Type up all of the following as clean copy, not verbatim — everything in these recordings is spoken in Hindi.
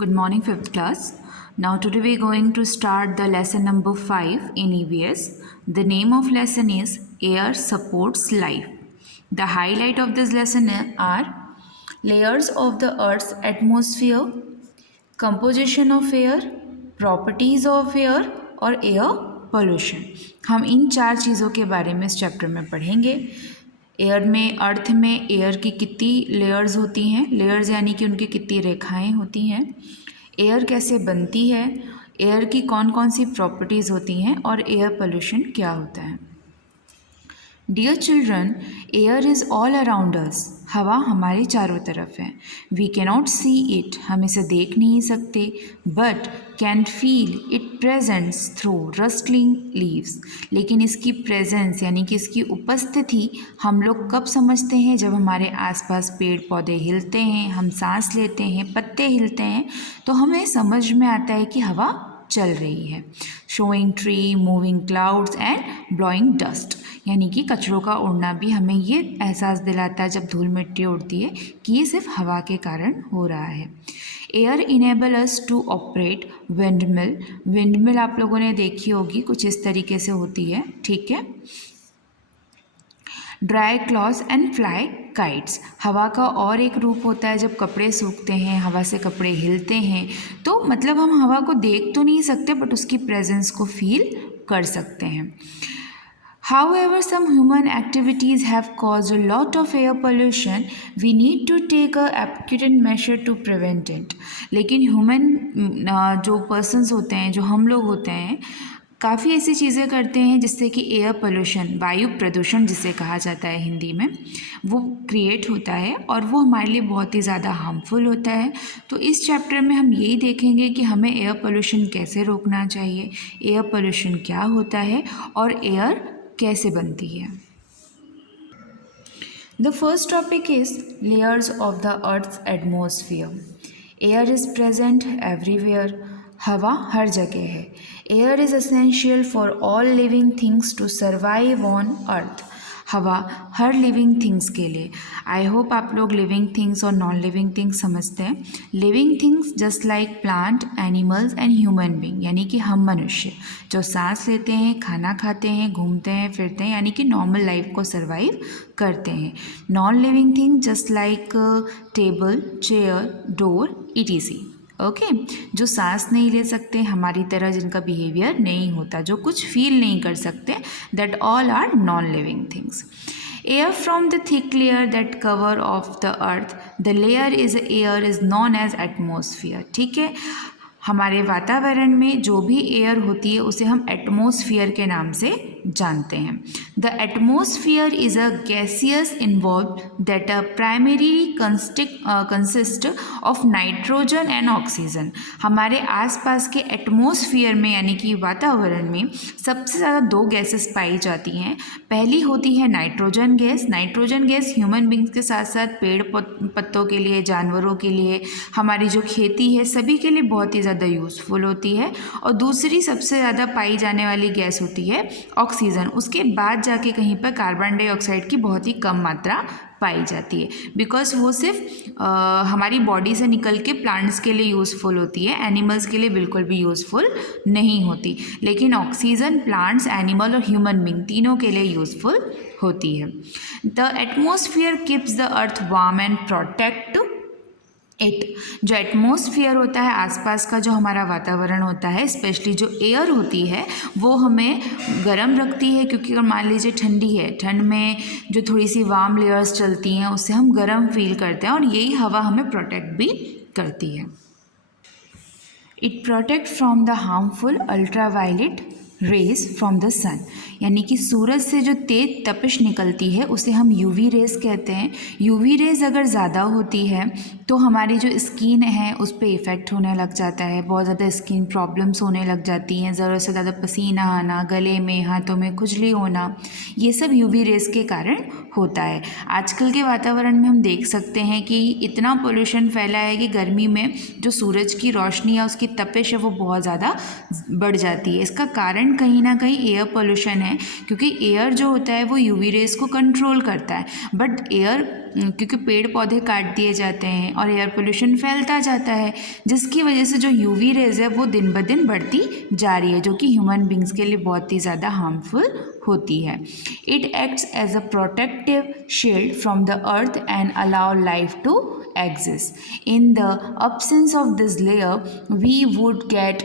Good morning, 5th class. Now, today we are going to start the lesson number 5 in EVS. The name of lesson is Air Supports Life. The highlight of this lesson are layers of the Earth's atmosphere, composition of air, properties of air और एयर पोल्यूशन. हम इन 4 चीज़ों के बारे में इस चैप्टर में पढ़ेंगे. एयर में, अर्थ में एयर की कितनी लेयर्स होती हैं, लेयर्स यानी कि उनकी कितनी रेखाएं होती हैं, एयर कैसे बनती है, एयर की कौन कौन सी प्रॉपर्टीज़ होती हैं और एयर पोल्यूशन क्या होता है. Dear children, air is all around us. हवा हमारे चारों तरफ है. वी कैनॉट सी इट, हम इसे देख नहीं सकते, but can feel it presence through rustling leaves. लेकिन इसकी प्रेजेंस यानी कि इसकी उपस्थिति हम लोग कब समझते हैं? जब हमारे आसपास पेड़ पौधे हिलते हैं, हम सांस लेते हैं, पत्ते हिलते हैं, तो हमें समझ में आता है कि हवा चल रही है. Showing tree, moving clouds and blowing dust, यानी कि कचरों का उड़ना भी हमें ये एहसास दिलाता है जब धूल मिट्टी उड़ती है कि ये सिर्फ हवा के कारण हो रहा है. Air enable us to operate windmill. Windmill आप लोगों ने देखी होगी, कुछ इस तरीके से होती है, ठीक है. Dry clothes and fly kites. हवा का और एक रूप होता है जब कपड़े सूखते हैं, हवा से कपड़े हिलते हैं, तो मतलब हम हवा को देख तो नहीं सकते बट उसकी प्रेजेंस को फील कर सकते हैं. However, some human activities have caused a lot of air pollution. We need to take a appropriate measure to prevent it. लेकिन ह्यूमन जो पर्सन्स होते हैं, जो हम लोग होते हैं, काफ़ी ऐसी चीज़ें करते हैं जिससे कि एयर पोल्यूशन, वायु प्रदूषण जिसे कहा जाता है हिंदी में, वो क्रिएट होता है और वो हमारे लिए बहुत ही ज़्यादा हार्मफुल होता है. तो इस चैप्टर में हम यही देखेंगे कि हमें एयर पोल्यूशन कैसे रोकना चाहिए, एयर पोल्यूशन क्या होता है और एयर कैसे बनती है. The first topic is layers of the earth's atmosphere. Air is present everywhere. हवा हर जगह है. Air is essential for all living things to survive on earth. हवा हर लिविंग थिंग्स के लिए. आई होप आप लोग लिविंग थिंग्स और नॉन लिविंग थिंग्स समझते हैं. Living things just like plant, animals and human being, यानी कि हम मनुष्य जो सांस लेते हैं, खाना खाते हैं, घूमते हैं, फिरते हैं, यानी कि नॉर्मल लाइफ को सर्वाइव करते हैं. Non living thing just like table, chair, door, ETC. Okay, जो सांस नहीं ले सकते, हमारी तरह जिनका बिहेवियर नहीं होता, जो कुछ फील नहीं कर सकते, that all are non living things. Air from the thick layer that cover of the earth. The layer is air is known as atmosphere. ठीक है, हमारे वातावरण में जो भी एयर होती है उसे हम एटमॉस्फेयर के नाम से जानते हैं. The atmosphere is a gaseous involve that a primary consist of nitrogen and oxygen. हमारे आसपास के एटमॉस्फेयर में यानी कि वातावरण में सबसे ज़्यादा 2 गैसेस पाई जाती हैं. पहली होती है nitrogen gas. Nitrogen gas human beings के साथ साथ पेड़ पत्तों के लिए, जानवरों के लिए, हमारी जो खेती है, सभी के लिए बहुत ही ज़्यादा यूज़फुल होती है. और दूसरी सबसे ज़्यादा पाई जाने वाली गैस होती है ऑक्सीजन. उसके बाद जाके कहीं पर कार्बन डाइऑक्साइड की बहुत ही कम मात्रा पाई जाती है, बिकॉज वो सिर्फ हमारी बॉडी से निकल के प्लांट्स के लिए यूज़फुल होती है, एनिमल्स के लिए बिल्कुल भी यूज़फुल नहीं होती. लेकिन ऑक्सीजन प्लांट्स, एनिमल और ह्यूमन बीइंग तीनों के लिए यूज़फुल होती है. The atmosphere keeps the earth warm and protect it. जो एटमॉस्फेयर होता है, आसपास का जो हमारा वातावरण होता है, स्पेशली जो एयर होती है, वो हमें गर्म रखती है. क्योंकि अगर मान लीजिए ठंडी है, ठंड में जो थोड़ी सी वार्म लेयर्स चलती हैं उससे हम गर्म फील करते हैं और यही हवा हमें प्रोटेक्ट भी करती है. It protect from the harmful ultraviolet rays from the sun. यानी कि सूरज से जो तेज तपिश निकलती है उसे हम UV रेज कहते हैं. UV रेज अगर ज़्यादा होती है तो हमारी जो स्किन है उस पर इफ़ेक्ट होने लग जाता है, बहुत ज़्यादा स्किन प्रॉब्लम्स होने लग जाती हैं, ज़रूरत से ज़्यादा पसीना आना, गले में, हाथों में खुजली होना, ये सब UV रेज के कारण होता है. आजकल के वातावरण में हम देख सकते हैं कि इतना पोल्यूशन फैला है कि गर्मी में जो सूरज की रोशनी या उसकी तपिश है वो बहुत ज़्यादा बढ़ जाती है. इसका कारण कारण कहीं ना कहीं एयर पोल्यूशन है, क्योंकि एयर जो होता है वो यूवी रेज को कंट्रोल करता है, बट एयर क्योंकि पेड़ पौधे काट दिए जाते हैं और एयर पोल्यूशन फैलता जाता है, जिसकी वजह से जो यूवी रेज है वो दिन ब दिन बढ़ती जा रही है, जो कि ह्यूमन बींग्स के लिए बहुत ही ज़्यादा हार्मफुल होती है. It acts as a protective shield from the earth and allow life to exist. In the absence of this layer, we would get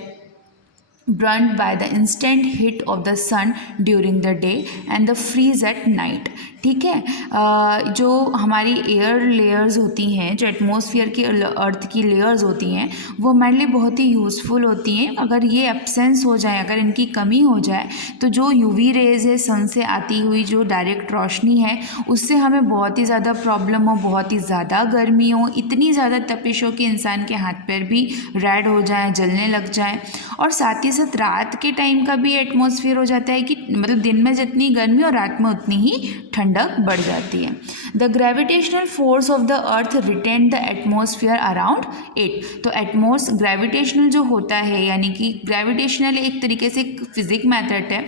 burned by the instant heat of the sun during the day and the freeze at night. ठीक है, जो हमारी एयर लेयर्स होती हैं, जो एटमॉस्फेयर की अर्थ की लेयर्स होती हैं, वो हमारे लिए बहुत ही यूज़फुल होती हैं. अगर ये एब्सेंस हो जाए, अगर इनकी कमी हो जाए, तो जो यूवी रेज है, सन से आती हुई जो डायरेक्ट रोशनी है, उससे हमें बहुत ही ज़्यादा प्रॉब्लम हो, बहुत ही ज़्यादा गर्मी हो, इतनी ज़्यादा तपिश हो कि इंसान के हाथ पैर भी रेड हो जाए, जलने लग जाए. और साथ ही साथ रात के टाइम का भी एटमॉस्फेयर हो जाता है कि मतलब दिन में जितनी गर्मी और रात में उतनी ही ठंडक बढ़ जाती है. The gravitational force of the earth retain the atmosphere around it. तो ग्रेविटेशनल जो होता है, यानी कि ग्रेविटेशनल एक तरीके से एक फिजिक मैथड है,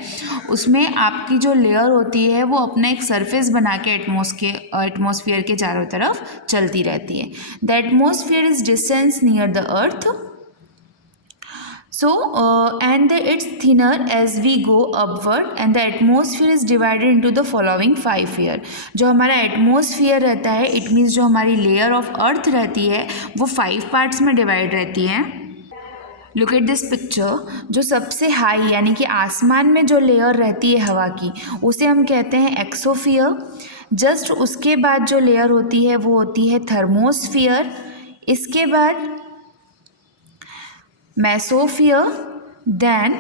उसमें आपकी जो लेयर होती है वो अपना एक सरफेस बना के एटमॉस्फेयर के चारों तरफ चलती रहती है. The atmosphere is distance near the earth. So and it's thinner as we go upward and the atmosphere is divided into the following 5 layer. जो हमारा एटमॉस्फेयर रहता है, इट मीन्स जो हमारी लेयर ऑफ अर्थ रहती है वो 5 पार्ट्स में डिवाइड रहती है. Look at this picture. जो सबसे हाई यानी कि आसमान में जो लेयर रहती है हवा की, उसे हम कहते हैं एक्सोफियर. जस्ट उसके बाद जो लेयर होती है वो होती है थर्मोस्फियर. इसके बाद मेसोफियर, देन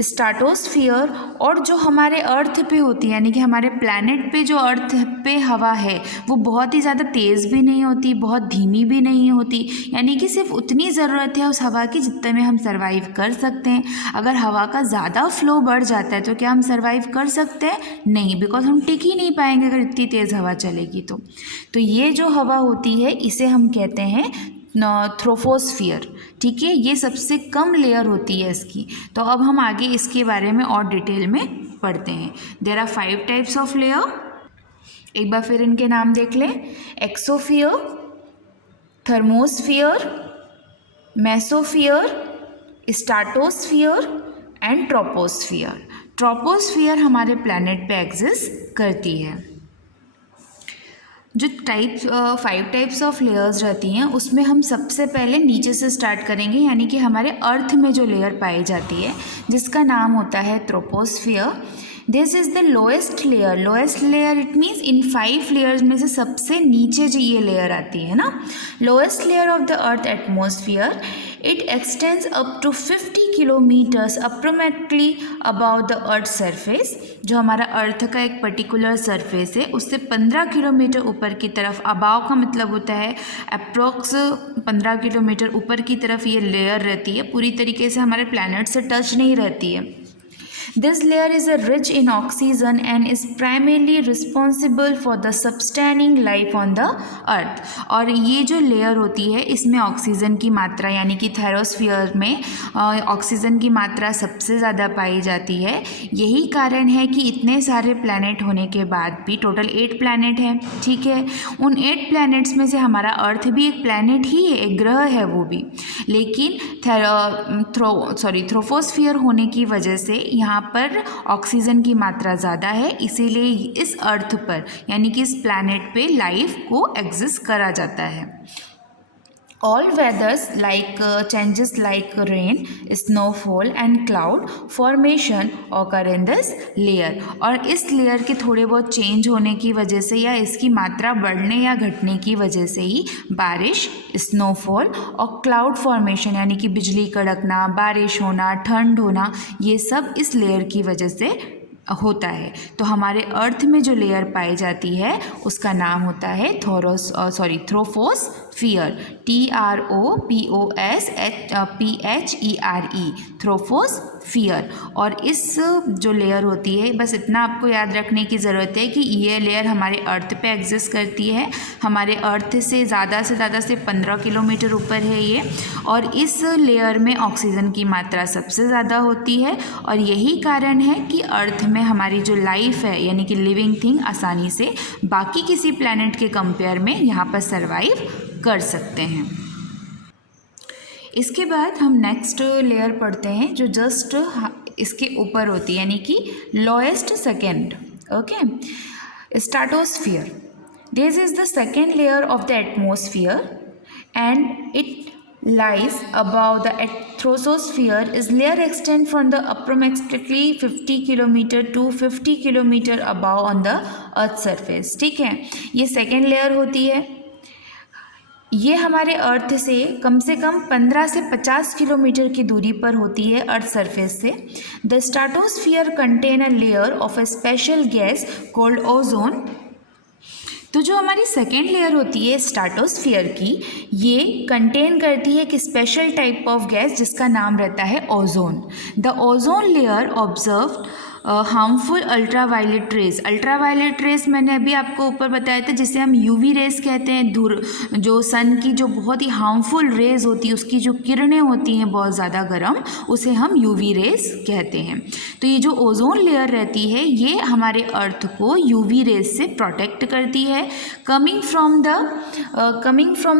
स्ट्राटोस्फियर. और जो हमारे अर्थ पे होती है, यानी कि हमारे प्लैनेट पे जो अर्थ पे हवा है वो बहुत ही ज़्यादा तेज़ भी नहीं होती, बहुत धीमी भी नहीं होती, यानी कि सिर्फ उतनी ज़रूरत है उस हवा की जितने में हम सर्वाइव कर सकते हैं. अगर हवा का ज़्यादा फ्लो बढ़ जाता है तो क्या हम सर्वाइव कर सकते हैं? नहीं, बिकॉज हम टिक ही नहीं पाएंगे अगर इतनी तेज़ हवा चलेगी तो ये जो हवा होती है इसे हम कहते हैं थ्रोपोस्फियर. ठीक है, ये सबसे कम लेयर होती है इसकी. तो अब हम आगे इसके बारे में और डिटेल में पढ़ते हैं. There are 5 types of layer. एक बार फिर इनके नाम देख लें. Exosphere, thermosphere, mesosphere, stratosphere and troposphere. Troposphere हमारे प्लैनेट पे एग्जिस्ट करती है. जो 5 टाइप्स ऑफ लेयर्स रहती हैं उसमें हम सबसे पहले नीचे से स्टार्ट करेंगे, यानी कि हमारे अर्थ में जो लेयर पाई जाती है जिसका नाम होता है troposphere. This is the lowest layer. Lowest layer it means in 5 layers में से सबसे नीचे जो ये लेयर आती है ना, lowest layer of the earth atmosphere. It extends up to 50 kilometres approximately about the earth surface. जो हमारा अर्थ का एक पर्टिकुलर सरफेस है उससे 15 किलोमीटर ऊपर की तरफ, अबाव का मतलब होता है अप्रोक्स 15 किलोमीटर ऊपर की तरफ ये लेयर रहती है. पूरी तरीके से हमारे प्लैनेट से टच नहीं रहती है. This layer is rich in oxygen and is primarily responsible for the sustaining life on the earth. और ये जो लेयर होती है इसमें ऑक्सीजन की मात्रा, यानी कि थर्मोस्फियर में ऑक्सीजन की मात्रा सबसे ज़्यादा पाई जाती है. यही कारण है कि इतने सारे प्लैनेट होने के बाद भी, टोटल 8 प्लैनेट हैं, ठीक है, उन 8 प्लैनेट्स में से हमारा अर्थ भी एक प्लैनेट ही है, एक ग्रह है वो भी. लेकिन थ्रोपोस्फियर होने की वजह से यहाँ पर ऑक्सीजन की मात्रा ज़्यादा है, इसीलिए इस अर्थ पर यानी कि इस प्लैनेट पे लाइफ को एग्जिस्ट करा जाता है. All weathers like changes like rain, snowfall and cloud formation occur in this layer. और इस लेयर के थोड़े बहुत चेंज होने की वजह से या इसकी मात्रा बढ़ने या घटने की वजह से ही बारिश, स्नोफॉल और क्लाउड फॉर्मेशन यानी कि बिजली कड़कना, बारिश होना, ठंड होना, ये सब इस लेयर की वजह से होता है। तो हमारे अर्थ में जो लेयर पाई जाती है उसका नाम होता है थ्रोपोस्फियर, TROPOSPHERE, थ्रोपोस्फियर। और इस जो लेयर होती है, बस इतना आपको याद रखने की ज़रूरत है कि ये लेयर हमारे अर्थ पे एग्जिस्ट करती है। हमारे अर्थ से ज़्यादा से 15 किलोमीटर ऊपर है ये, और इस लेयर में ऑक्सीजन की मात्रा सबसे ज़्यादा होती है, और यही कारण है कि अर्थ में हमारी जो लाइफ है यानी कि लिविंग थिंग आसानी से बाकी किसी प्लैनेट के कंपेयर में यहाँ पर सरवाइव कर सकते हैं। इसके बाद हम नेक्स्ट लेयर पढ़ते हैं जो जस्ट इसके ऊपर होती है, यानी कि lowest second. Okay, stratosphere. This is the second layer of the atmosphere and it lies above the troposphere. Is layer extend from the approximately 50 kilometre to 50 kilometre above on the earth surface। ठीक है, ये सेकेंड लेयर होती है। ये हमारे अर्थ से कम 15 से 50 किलोमीटर की दूरी पर होती है अर्थ सरफेस से। The stratosphere contain a layer of a special gas called ozone. तो जो हमारी सेकेंड लेयर होती है स्ट्रेटोस्फियर की, ये कंटेन करती है एक स्पेशल टाइप ऑफ गैस जिसका नाम रहता है ozone. The ozone layer observe harmful ultraviolet raise. Ultraviolet rays मैंने अभी आपको ऊपर बताया था, जिसे हम यूवी रेज कहते हैं। धूल, जो सन की जो बहुत ही हार्मफुल रेज होती है, उसकी जो किरणें होती हैं बहुत ज़्यादा गर्म, उसे हम यूवी रेज कहते हैं। तो ये जो ओजोन लेयर रहती है ये हमारे अर्थ को यूवी रेज से प्रोटेक्ट करती है, coming from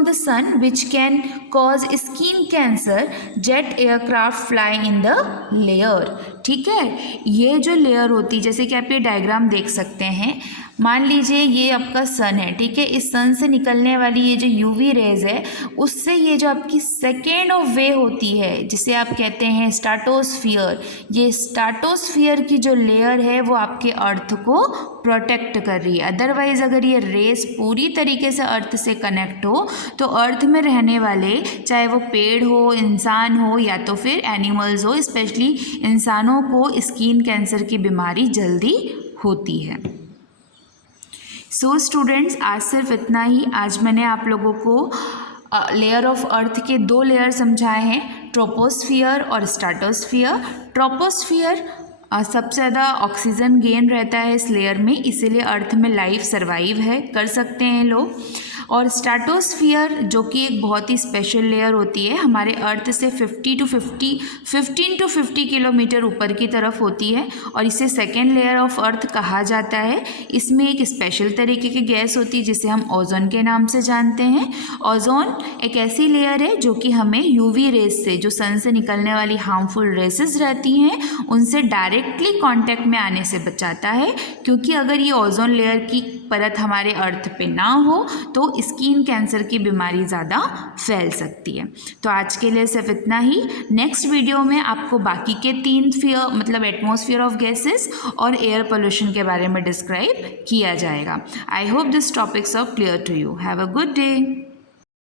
the sun which can cause skin cancer, jet aircraft fly in the layer. ठीक है, ये जो लेयर होती है, जैसे कि आप ये डायग्राम देख सकते हैं, मान लीजिए ये आपका सन है। ठीक है, इस सन से निकलने वाली ये जो यूवी रेज है, उससे ये जो आपकी सेकेंड ऑफ वे होती है जिसे आप कहते हैं स्ट्रेटोस्फियर, ये स्ट्रेटोस्फियर की जो लेयर है वो आपके अर्थ को प्रोटेक्ट कर रही है। अदरवाइज अगर ये रेस पूरी तरीके से अर्थ से कनेक्ट हो तो अर्थ में रहने वाले, चाहे वो पेड़ हो, इंसान हो या तो फिर एनिमल्स हो, स्पेशली इंसानों को स्किन कैंसर की बीमारी जल्दी होती है। सो स्टूडेंट्स, आज सिर्फ इतना ही। आज मैंने आप लोगों को लेयर ऑफ अर्थ के 2 लेयर समझाए हैं, ट्रोपोस्फियर और स्ट्रेटोस्फियर। ट्रोपोस्फियर सबसे ज़्यादा ऑक्सीजन गेन रहता है इस लेयर में, इसीलिए अर्थ में लाइफ सर्वाइव है कर सकते हैं लोग। और स्ट्रेटोस्फियर जो कि एक बहुत ही स्पेशल लेयर होती है, हमारे अर्थ से 15 to 50 किलोमीटर ऊपर की तरफ होती है, और इसे सेकेंड लेयर ऑफ अर्थ कहा जाता है। इसमें एक स्पेशल तरीके की गैस होती है जिसे हम ओजोन के नाम से जानते हैं। ओजोन एक ऐसी लेयर है जो कि हमें यूवी रेज से, जो सन से निकलने वाली हार्मफुल रेसेस रहती हैं, उनसे डायरेक्टली कांटेक्ट में आने से बचाता है, क्योंकि अगर ये ओजोन लेयर की परत हमारे अर्थ पे ना हो तो स्किन कैंसर की बीमारी ज़्यादा फैल सकती है। तो आज के लिए सिर्फ इतना ही। नेक्स्ट वीडियो में आपको बाकी के 3 स्फीयर, मतलब एटमॉस्फेयर ऑफ गैसेस और एयर पोल्यूशन के बारे में डिस्क्राइब किया जाएगा। I hope this topics are clear to you. Have a good day.